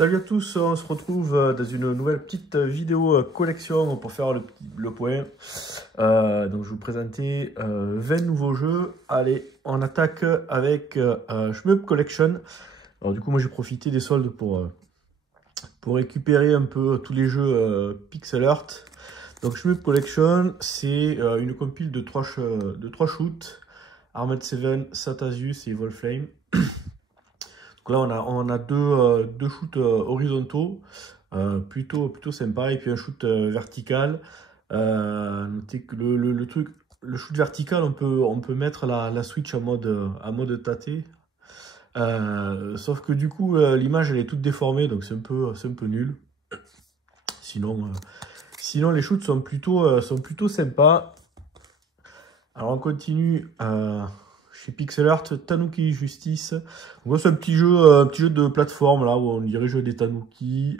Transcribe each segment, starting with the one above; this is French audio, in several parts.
Salut à tous, on se retrouve dans une nouvelle petite vidéo collection pour faire le point. Donc je vais vous présenter 20 nouveaux jeux. Allez, on attaque avec Shmup Collection. Alors du coup moi j'ai profité des soldes pour récupérer un peu tous les jeux pixel art. Donc Shmup Collection, c'est une compile de 3 shoots. Armored 7, Satazius et Volflame. Donc là, on a deux shoots horizontaux, plutôt sympa, et puis un shoot vertical. Notez que le shoot vertical, on peut mettre la switch en mode tâté. Sauf que du coup, l'image elle est toute déformée, donc c'est un peu nul. Sinon les shoots sont plutôt sympas. Alors on continue. Chez Pixel Art, Tanuki Justice. C'est un petit jeu de plateforme là où on dirige des Tanuki,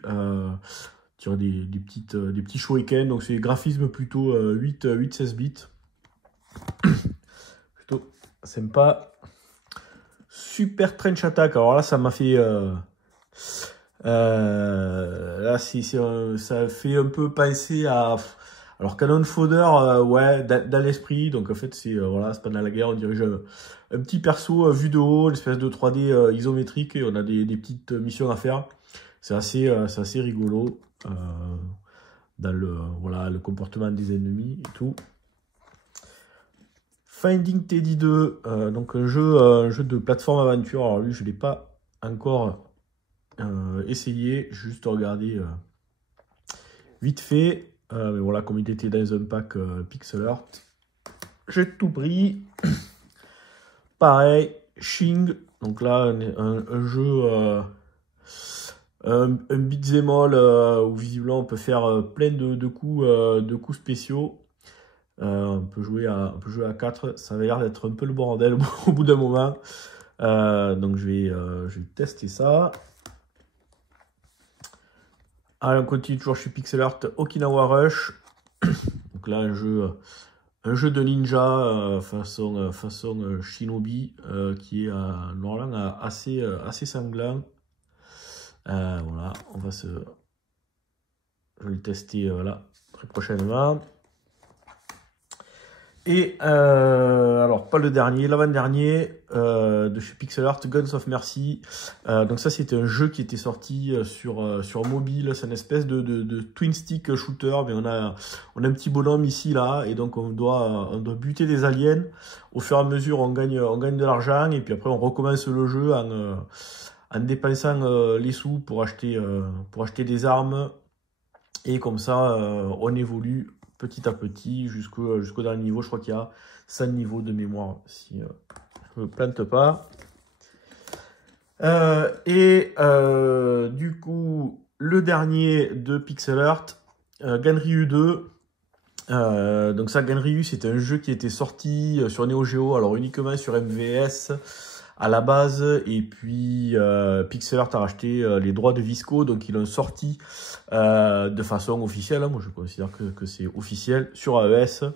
des petits shurikens. Donc c'est graphisme plutôt 8-16 bits. Plutôt sympa. Super Trench Attack. Alors là, ça m'a fait. Là, ça fait un peu penser à. Alors Cannon Fodder, ouais, dans l'esprit, donc en fait c'est voilà, c'est pendant la guerre, on dirige un petit perso vu de haut, une espèce de 3D isométrique, et on a des petites missions à faire. C'est assez rigolo dans le comportement des ennemis et tout. Finding Teddy 2, donc un jeu de plateforme aventure. Alors lui je l'ai pas encore essayé, juste regarder vite fait. Mais voilà, comme il était dans un pack pixel art, j'ai tout pris. Pareil, Shing, donc là un jeu, un beat'em all où visiblement on peut faire plein de coups spéciaux. On peut jouer à 4, ça avait l'air d'être un peu le bordel au bout d'un moment. Donc je vais tester ça. Allez, on continue toujours chez Pixel Art, Okinawa Rush. Donc là, un jeu de ninja façon Shinobi qui est normalement assez sanglant. Voilà, je vais le tester là très prochainement. Et alors pas le dernier, l'avant-dernier de chez Pixel Art, Guns of Mercy. Donc ça c'était un jeu qui était sorti sur mobile, c'est une espèce de twin stick shooter, mais on a un petit bonhomme ici là, et donc on doit buter des aliens. Au fur et à mesure on gagne de l'argent, et puis après on recommence le jeu en dépensant les sous pour acheter des armes, et comme ça on évolue petit à petit jusqu'au dernier niveau. Je crois qu'il y a 5 niveaux de mémoire, si je ne me plante pas. Du coup, le dernier de Pixel Art, Ganryu 2. Donc ça, Ganryu, c'est un jeu qui était sorti sur Neo Geo, alors uniquement sur MVS à la base, et puis Pixel Art a racheté les droits de Visco, donc ils l'ont sorti de façon officielle. Moi je considère que c'est officiel sur AES.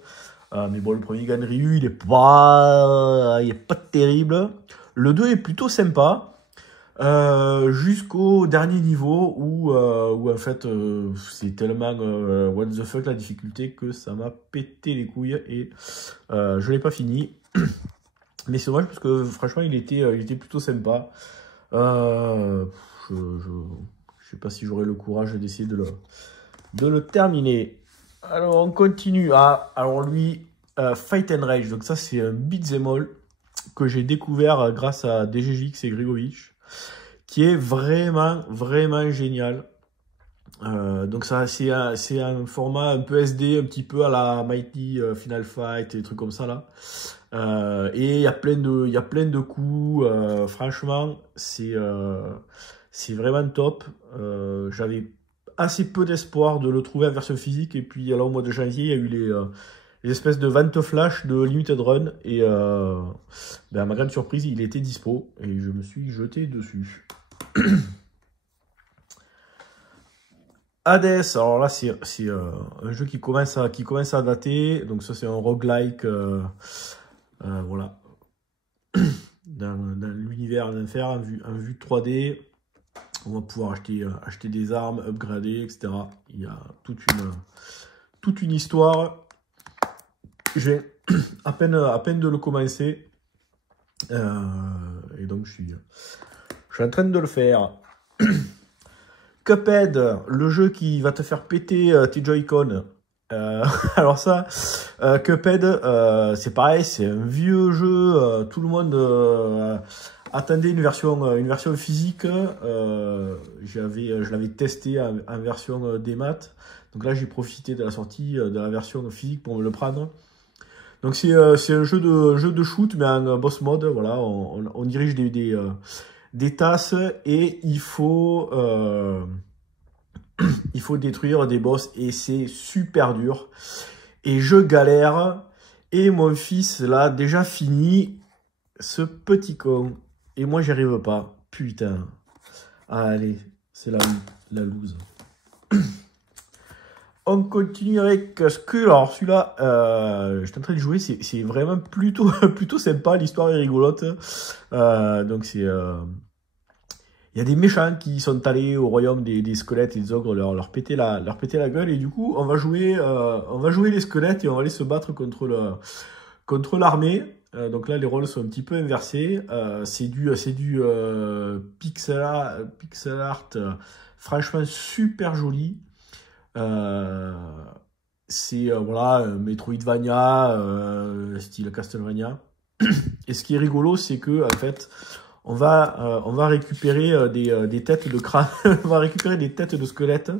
Mais bon, le premier Ganryu, il est pas terrible. Le 2 est plutôt sympa. Jusqu'au dernier niveau où en fait c'est tellement what the fuck la difficulté que ça m'a pété les couilles, et je l'ai pas fini. Mais c'est dommage parce que franchement il était plutôt sympa. Je sais pas si j'aurai le courage d'essayer de le terminer. Alors on continue. Alors lui, Fight and Rage. Donc ça c'est un beat'em all que j'ai découvert grâce à DGJX et Grigovich, qui est vraiment génial. Donc ça c'est un format un peu SD, un petit peu à la Mighty Final Fight et des trucs comme ça là. Et il y a plein de coups. Franchement, c'est vraiment top. J'avais assez peu d'espoir de le trouver en version physique, et puis là au mois de janvier il y a eu les espèces de ventes flash de Limited Run, et à ma grande surprise il était dispo et je me suis jeté dessus. Hades, alors là c'est un jeu qui commence à dater, donc ça c'est un roguelike, voilà, dans l'univers d'enfer en vue 3D. On va pouvoir acheter des armes, upgrader, etc. Il y a toute une histoire. J'ai à peine de le commencer. Et donc, je suis en train de le faire. Cuphead, le jeu qui va te faire péter tes Joy-Con. Alors ça, Cuphead, c'est pareil, c'est un vieux jeu. Tout le monde attendait une version physique. Je l'avais testé en version démat. Donc là, j'ai profité de la sortie de la version physique pour me le prendre. Donc c'est un jeu de shoot, mais en boss mode. Voilà, on dirige des tasses et il faut détruire des boss et c'est super dur. Et je galère. Et mon fils l'a déjà fini, ce petit con. Et moi, j'y arrive pas. Putain. Allez, c'est la loose. On continue avec Skull. Alors celui-là, je suis en train de jouer. C'est vraiment plutôt sympa. L'histoire est rigolote. Donc c'est... Il y a des méchants qui sont allés au royaume des squelettes et des ogres leur péter la gueule. Et du coup, on va jouer les squelettes et on va aller se battre contre l'armée. Donc là, les rôles sont un petit peu inversés. C'est du pixel art franchement super joli. C'est voilà, Metroidvania, style Castlevania. Et ce qui est rigolo, c'est que en fait, on va récupérer des têtes de crâne, on va récupérer des têtes de squelettes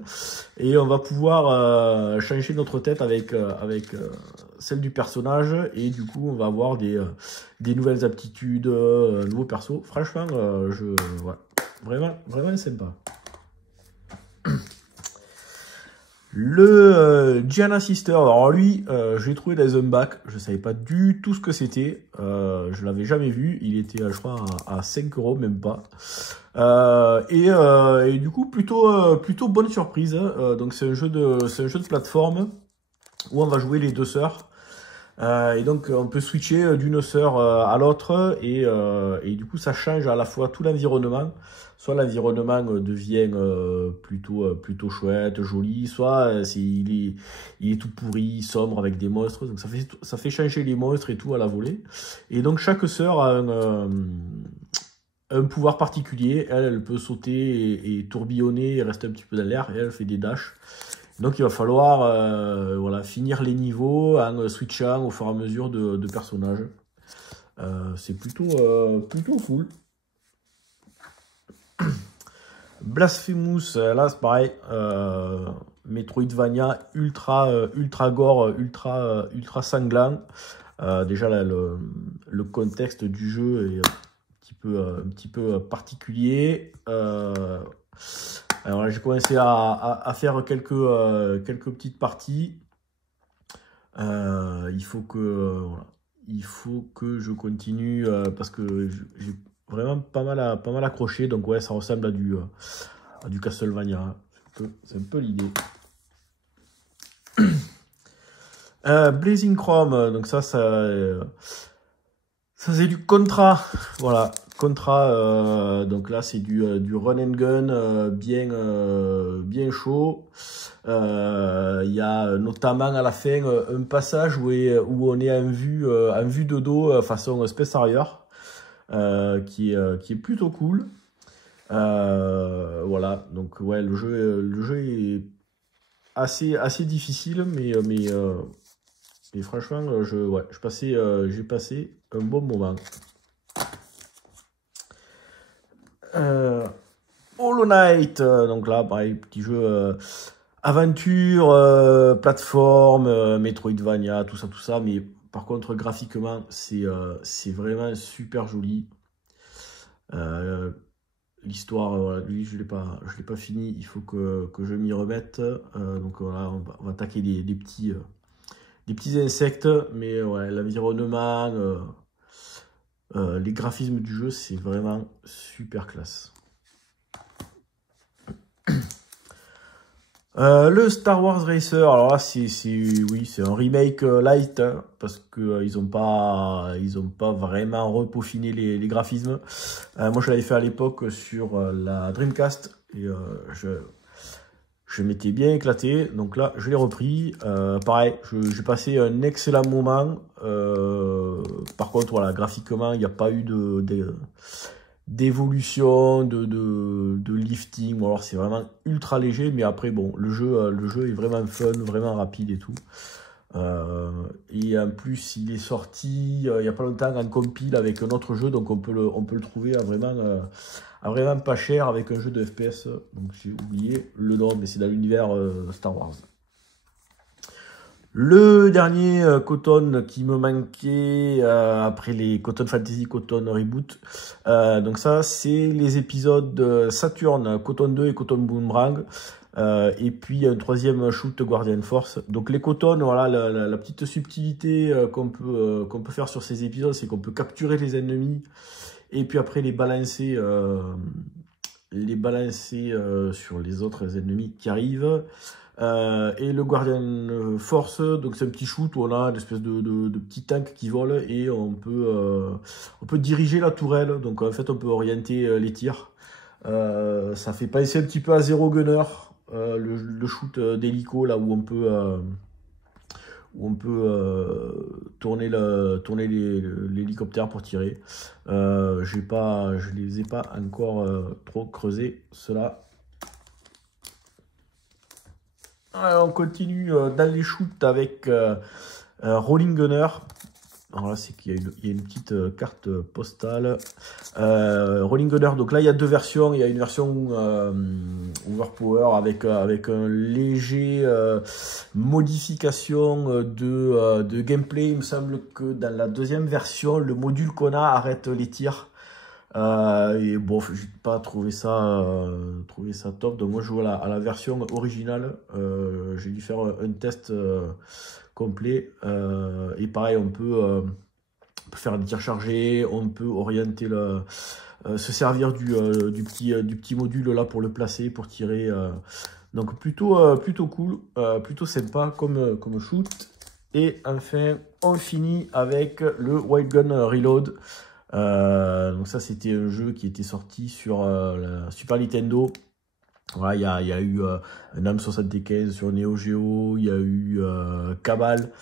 et on va pouvoir changer notre tête avec celle du personnage et du coup on va avoir des nouvelles aptitudes, nouveaux persos. Franchement, ouais, vraiment sympa. Le Giana Sister, alors lui, je l'ai trouvé dans un bac, je savais pas du tout ce que c'était, je l'avais jamais vu, il était je crois à 5 €, même pas. Et du coup plutôt bonne surprise, donc c'est un jeu de plateforme où on va jouer les deux sœurs. Et donc on peut switcher d'une sœur à l'autre et du coup ça change à la fois tout l'environnement. Soit l'environnement devient plutôt chouette, joli, soit il est tout pourri, sombre avec des monstres. Donc ça fait changer les monstres et tout à la volée. Et donc chaque sœur a un pouvoir particulier. Elle peut sauter et tourbillonner et rester un petit peu dans l'air. Et elle fait des dashs. Donc il va falloir voilà, finir les niveaux en switchant au fur et à mesure de personnages. C'est plutôt cool. Blasphemous, là c'est pareil, Metroidvania ultra gore, ultra sanglant. Déjà là, le contexte du jeu est un petit peu particulier. Alors là, j'ai commencé à faire quelques petites parties. Il faut que je continue parce que j'ai vraiment pas mal accroché. Donc ouais, ça ressemble à du Castlevania. C'est un peu l'idée. Blazing Chrome, donc ça c'est du Contra. Voilà, Contra. Donc là c'est du run and gun bien chaud. Il y a notamment à la fin un passage où on est en vue de dos façon Space Harrier, qui est plutôt cool. Voilà, donc ouais, le jeu est assez difficile, mais franchement, j'ai passé un bon moment. Hollow Knight, donc là, pareil, petit jeu aventure, plateforme, Metroidvania, tout ça, mais par contre, graphiquement, c'est vraiment super joli. L'histoire, voilà, lui, je l'ai pas fini, il faut que je m'y remette. Donc voilà, on va attaquer des petits insectes, mais ouais, l'environnement, les graphismes du jeu, c'est vraiment super classe. Le Star Wars Racer, alors là oui, c'est un remake light, hein, parce que ils ont pas vraiment repaufiné les graphismes. Moi je l'avais fait à l'époque sur la Dreamcast et je m'étais bien éclaté, donc là je l'ai repris. Pareil, j'ai passé un excellent moment. Par contre voilà, graphiquement il n'y a pas eu d'évolution, de lifting. Bon, alors c'est vraiment ultra léger, mais après bon, le jeu est vraiment fun, vraiment rapide et tout. Et en plus, il est sorti il n'y a pas longtemps en compile avec un autre jeu, donc on peut le trouver à vraiment pas cher avec un jeu de FPS. Donc j'ai oublié le nom, mais c'est dans l'univers Star Wars. Le dernier Cotton qui me manquait après les Cotton Fantasy, Cotton Reboot. Donc ça, c'est les épisodes Saturn, Cotton 2 et Cotton Boomerang. Et puis un troisième shoot Guardian Force. Donc les Cotton, voilà, la petite subtilité qu'on peut faire sur ces épisodes, c'est qu'on peut capturer les ennemis et puis après les balancer sur les autres ennemis qui arrivent. Et le Guardian Force, donc c'est un petit shoot où on a une espèce de petit tank qui vole et on peut diriger la tourelle. Donc en fait on peut orienter les tirs. Ça fait penser un petit peu à Zero Gunner, le shoot d'hélico là où on peut tourner l'hélicoptère pour tirer. Je les ai pas encore trop creusés ceux-là. Alors, on continue dans les shoots avec Rolling Gunner. Alors là, c'est qu'il y a une petite carte postale. Rolling Gunner, donc là, il y a deux versions. Il y a une version Overpower avec un léger modification de gameplay. Il me semble que dans la deuxième version, le module qu'on a arrête les tirs. Et bon, j'ai pas trouvé ça top. Donc moi je joue à la version originale. J'ai dû faire un test complet. Et pareil, on peut faire des tirs chargés, on peut orienter se servir du petit module là pour le placer, pour tirer. Donc plutôt cool, plutôt sympa comme shoot. Et enfin, on finit avec le Wild Gun Reload. Donc ça c'était un jeu qui était sorti sur la Super Nintendo. Voilà, il y a eu Nam 75 sur Neo Geo, il y a eu Cabal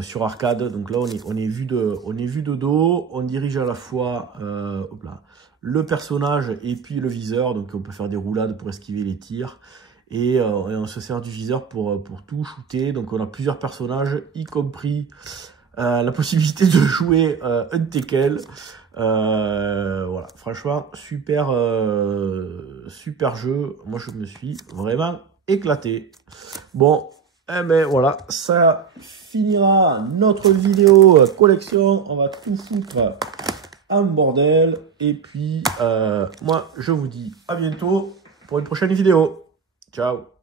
sur arcade. Donc là on est vu de dos, on dirige à la fois hop là, le personnage et puis le viseur. Donc on peut faire des roulades pour esquiver les tirs. Et on se sert du viseur pour tout shooter. Donc on a plusieurs personnages, y compris la possibilité de jouer Untakel. Voilà, franchement, super jeu. Moi, je me suis vraiment éclaté. Bon, eh ben voilà, ça finira notre vidéo collection. On va tout foutre en bordel. Et puis, moi, je vous dis à bientôt pour une prochaine vidéo. Ciao.